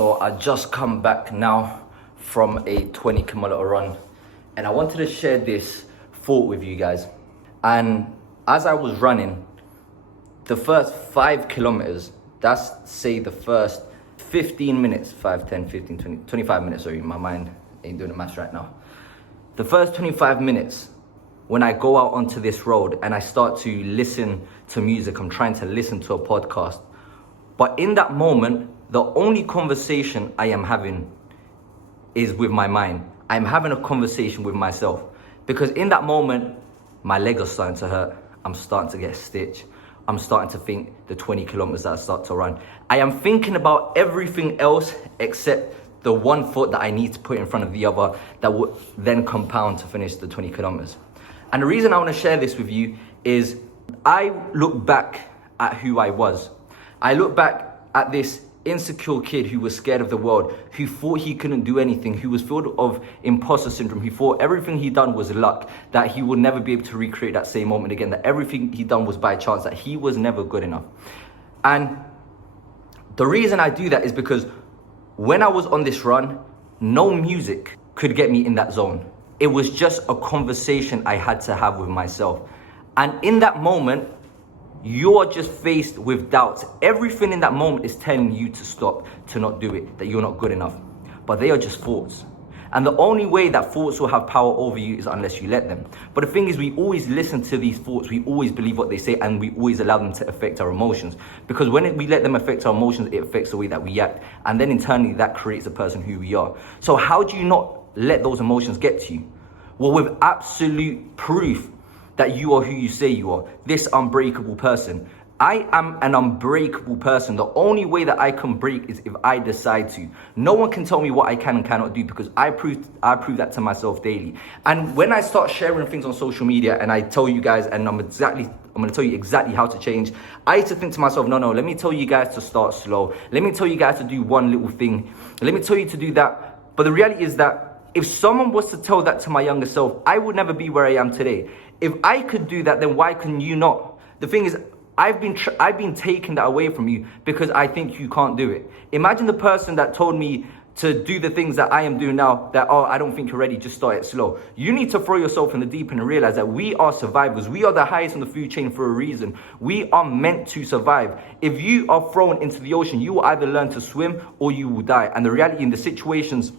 So I just come back now from a 20-kilometer run, and I wanted to share this thought with you guys. And as I was running, the first 5 kilometers, that's say the first 15 minutes, 5, 10, 15, 20, 25 minutes, sorry, my mind ain't doing the maths right now. The first 25 minutes, when I go out onto this road and I start to listen to music, I'm trying to listen to a podcast. But in that moment, the only conversation I am having is with my mind. I'm having a conversation with myself. Because in that moment, my legs are starting to hurt. I'm starting to get a stitch. I'm starting to think the 20 kilometers that I start to run. I am thinking about everything else except the one thought that I need to put in front of the other that would then compound to finish the 20 kilometers. And the reason I want to share this with you is I look back at who I was. I look back at this insecure kid who was scared of the world, who thought he couldn't do anything, who was filled of imposter syndrome, who thought everything he done was luck, that he would never be able to recreate that same moment again, that everything he done was by chance, that he was never good enough. And the reason I do that is because when I was on this run, no music could get me in that zone. It was just a conversation I had to have with myself. And in that moment, you're just faced with doubts. Everything in that moment is telling you to stop, to not do it, that you're not good enough. But they are just thoughts. And the only way that thoughts will have power over you is unless you let them. But the thing is, we always listen to these thoughts, we always believe what they say, and we always allow them to affect our emotions. Because when we let them affect our emotions, it affects the way that we act. And then internally, that creates the person who we are. So how do you not let those emotions get to you? Well, with absolute proof that you are who you say you are, this unbreakable person. I am an unbreakable person. The only way that I can break is if I decide to. No one can tell me what I can and cannot do because I prove that to myself daily. And when I start sharing things on social media and I tell you guys, and I'm going to tell you exactly how to change, I used to think to myself, no, let me tell you guys to start slow. Let me tell you guys to do one little thing. Let me tell you to do that. But the reality is that if someone was to tell that to my younger self, I would never be where I am today. If I could do that, then why can you not? The thing is, I've been taking that away from you because I think you can't do it. Imagine the person that told me to do the things that I am doing now, that, oh, I don't think you're ready, just start it slow. You need to throw yourself in the deep end and realize that we are survivors. We are the highest on the food chain for a reason. We are meant to survive. If you are thrown into the ocean, you will either learn to swim or you will die. And the reality in the situations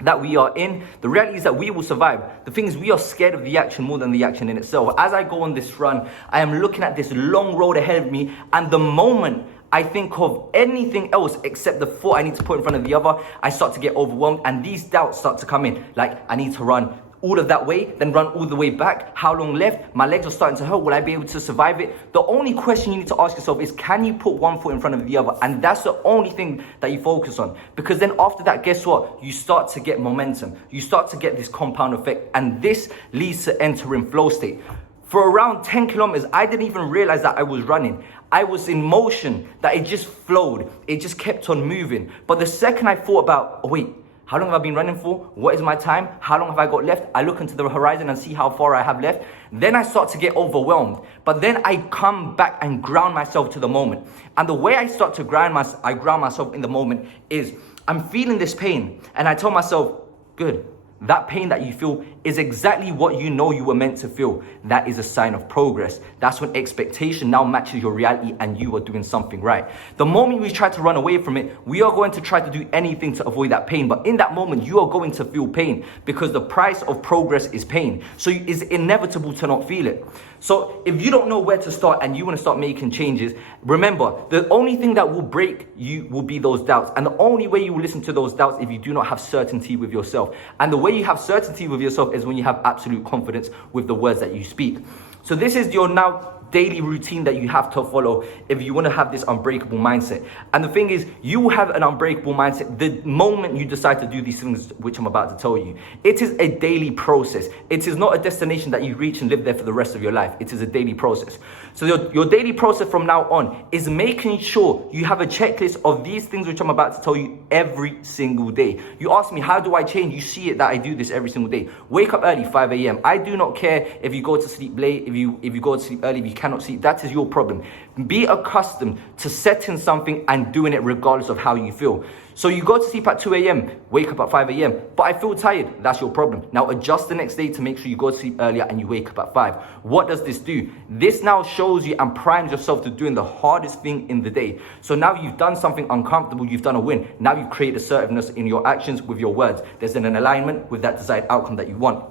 that we are in, the reality is that we will survive. The thing is, we are scared of the action more than the action in itself. As I go on this run, I am looking at this long road ahead of me, and the moment I think of anything else except the thought I need to put in front of the other, I start to get overwhelmed, and these doubts start to come in. Like, I need to run all of that way, then run all the way back. How long left? My legs are starting to hurt. Will I be able to survive it? The only question you need to ask yourself is, can you put one foot in front of the other? And that's the only thing that you focus on. Because then after that, guess what? You start to get momentum. You start to get this compound effect. And this leads to entering flow state. For around 10 kilometers, I didn't even realize that I was running. I was in motion, that it just flowed. It just kept on moving. But the second I thought about, oh wait, how long have I been running for? What is my time? How long have I got left? I look into the horizon and see how far I have left. Then I start to get overwhelmed. But then I come back and ground myself to the moment. And the way I start to ground myself in the moment is I'm feeling this pain. And I tell myself, good. That pain that you feel is exactly what you know you were meant to feel. That is a sign of progress. That's when expectation now matches your reality and you are doing something right. The moment we try to run away from it, we are going to try to do anything to avoid that pain. But in that moment, you are going to feel pain because the price of progress is pain. So it's inevitable to not feel it. So if you don't know where to start and you want to start making changes, remember, the only thing that will break you will be those doubts. And the only way you will listen to those doubts if you do not have certainty with yourself. And the way you have certainty with yourself is when you have absolute confidence with the words that you speak. So this is your now daily routine that you have to follow if you want to have this unbreakable mindset. And the thing is, you will have an unbreakable mindset the moment you decide to do these things which I'm about to tell you. It is a daily process. It is not a destination that you reach and live there for the rest of your life. It is a daily process. So your daily process from now on is making sure you have a checklist of these things which I'm about to tell you every single day. You ask me, how do I change? You see it that I do this every single day. Wake up early, 5 a.m. I do not care if you go to sleep late, if you go to sleep early, if you cannot sleep. That is your problem. Be accustomed to setting something and doing it regardless of how you feel. So you go to sleep at 2 a.m., wake up at 5 a.m., but I feel tired. That's your problem. Now adjust the next day to make sure you go to sleep earlier and you wake up at 5. What does this do? This now shows you and primes yourself to doing the hardest thing in the day. So now you've done something uncomfortable, you've done a win. Now you create assertiveness in your actions with your words. There's an alignment with that desired outcome that you want.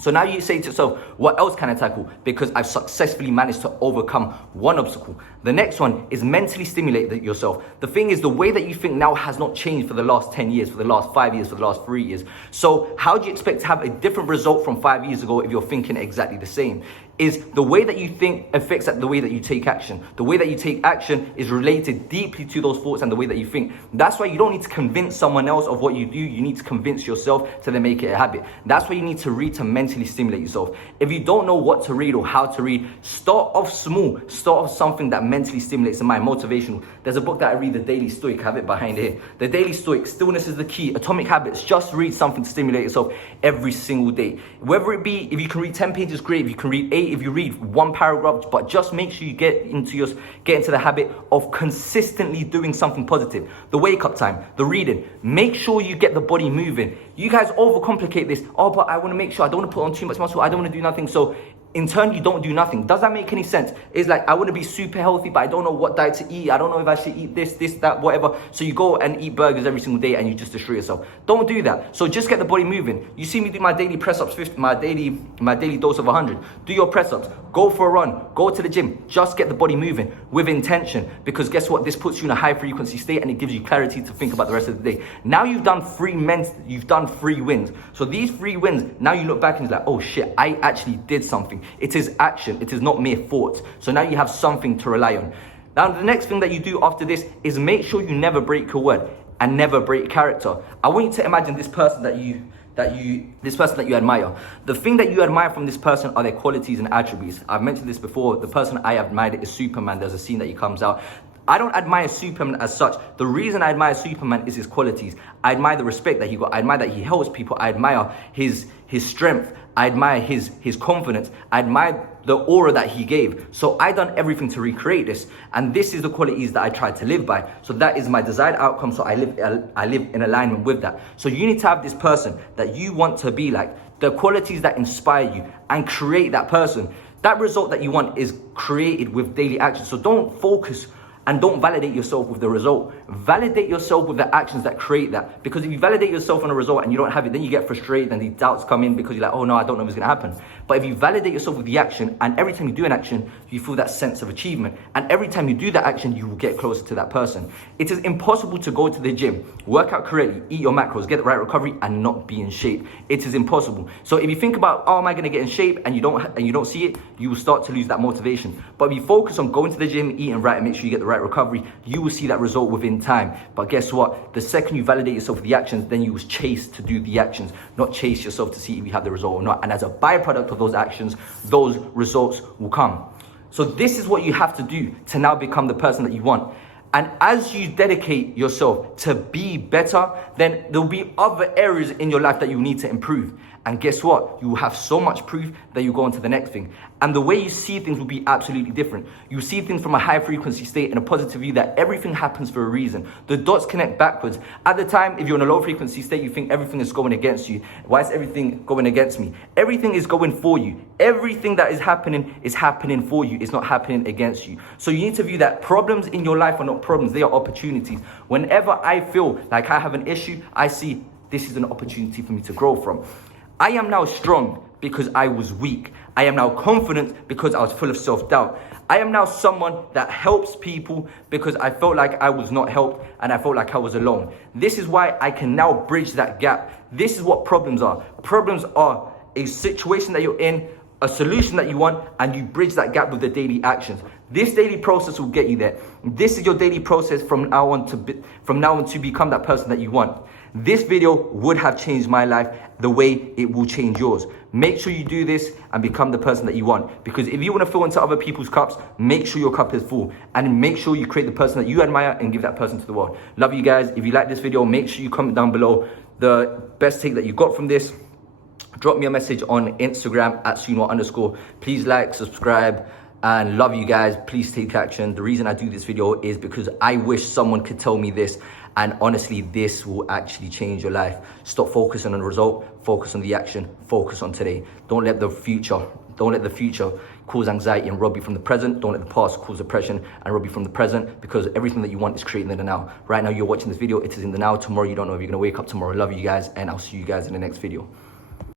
So now you say to yourself, what else can I tackle? Because I've successfully managed to overcome one obstacle. The next one is mentally stimulate yourself. The thing is, the way that you think now has not changed for the last 10 years, for the last 5 years, for the last 3 years. So how do you expect to have a different result from 5 years ago if you're thinking exactly the same? Is the way that you think affects the way that you take action. The way that you take action is related deeply to those thoughts and the way that you think. That's why you don't need to convince someone else of what you do. You need to convince yourself to then make it a habit. That's why you need to read to mentally stimulate yourself. If you don't know what to read or how to read, start off small. Start off something that mentally stimulates the mind, motivational. There's a book that I read, The Daily Stoic, I have it behind here. The Daily Stoic, Stillness is the Key, Atomic Habits. Just read something to stimulate yourself every single day. Whether it be, if you can read 10 pages, great. If you can read 8, if you read one paragraph, but just make sure you get into the habit of consistently doing something positive. The wake up time, the reading, make sure you get the body moving. You guys overcomplicate this. Oh, but I want to make sure I don't want to put on too much muscle. I don't want to do nothing. So in turn, you don't do nothing. Does that make any sense? It's like, I want to be super healthy, but I don't know what diet to eat. I don't know if I should eat this, that, whatever. So you go and eat burgers every single day and you just destroy yourself. Don't do that. So just get the body moving. You see me do my daily press ups, my daily dose of 100. Do your press ups. Go for a run. Go to the gym. Just get the body moving with intention. Because guess what? This puts you in a high frequency state and it gives you clarity to think about the rest of the day. Now you've done 3 wins. So these 3 wins, now you look back and it's like, oh shit, I actually did something. It is action. It is not mere thoughts. So now you have something to rely on. Now the next thing that you do after this is make sure you never break your word and never break character. I want you to imagine this person that you admire. The thing that you admire from this person are their qualities and attributes. I've mentioned this before. The person I admired is Superman. There's a scene that he comes out. I don't admire Superman as such. The reason I admire Superman is his qualities. I admire the respect that he got. I admire that he helps people. I admire his strength. I admire his confidence. I admire the aura that he gave. So I done everything to recreate this. And this is the qualities that I try to live by. So that is my desired outcome. So I live in alignment with that. So you need to have this person that you want to be like, the qualities that inspire you, and create that person. That result that you want is created with daily action. So don't focus and don't validate yourself with the result. Validate yourself with the actions that create that. Because if you validate yourself on a result and you don't have it, then you get frustrated and the doubts come in because you're like, oh no, I don't know if it's gonna happen. But if you validate yourself with the action, and every time you do an action, you feel that sense of achievement. And every time you do that action, you will get closer to that person. It is impossible to go to the gym, work out correctly, eat your macros, get the right recovery, and not be in shape. It is impossible. So if you think about, oh, am I gonna get in shape, and you don't see it, you will start to lose that motivation. But if you focus on going to the gym, eating right, and make sure you get the right recovery, you will see that result within time. But guess what? The second you validate yourself with the actions, then you will chase to do the actions, not chase yourself to see if you have the result or not. And as a byproduct of those actions, those results will come. So this is what you have to do to now become the person that you want. And as you dedicate yourself to be better, then there'll be other areas in your life that you need to improve. And guess what? You will have so much proof that you go on to the next thing. And the way you see things will be absolutely different. You see things from a high frequency state and a positive view that everything happens for a reason. The dots connect backwards. At the time, if you're in a low frequency state, you think everything is going against you. Why is everything going against me? Everything is going for you. Everything that is happening for you. It's not happening against you. So you need to view that problems in your life are not problems. They are opportunities. Whenever I feel like I have an issue, I see this is an opportunity for me to grow from. I am now strong because I was weak. I am now confident because I was full of self-doubt. I am now someone that helps people because I felt like I was not helped and I felt like I was alone. This is why I can now bridge that gap. This is what problems are. Problems are a situation that you're in, a solution that you want, and you bridge that gap with the daily actions. This daily process will get you there. This is your daily process from now on to become that person that you want. This video would have changed my life the way it will change yours. Make sure you do this and become the person that you want. Because if you want to fill into other people's cups, make sure your cup is full. And make sure you create the person that you admire and give that person to the world. Love you guys. If you like this video, make sure you comment down below the best take that you got from this. Drop me a message on Instagram at @Sunwa_. Please like, subscribe, and love you guys. Please take action. The reason I do this video is because I wish someone could tell me this. And honestly, this will actually change your life. Stop focusing on the result, focus on the action, focus on today. Don't let the future cause anxiety and rob you from the present. Don't let the past cause depression and rob you from the present, because everything that you want is created in the now. Right now, you're watching this video, it is in the now. Tomorrow, you don't know if you're gonna wake up tomorrow. Love you guys, and I'll see you guys in the next video.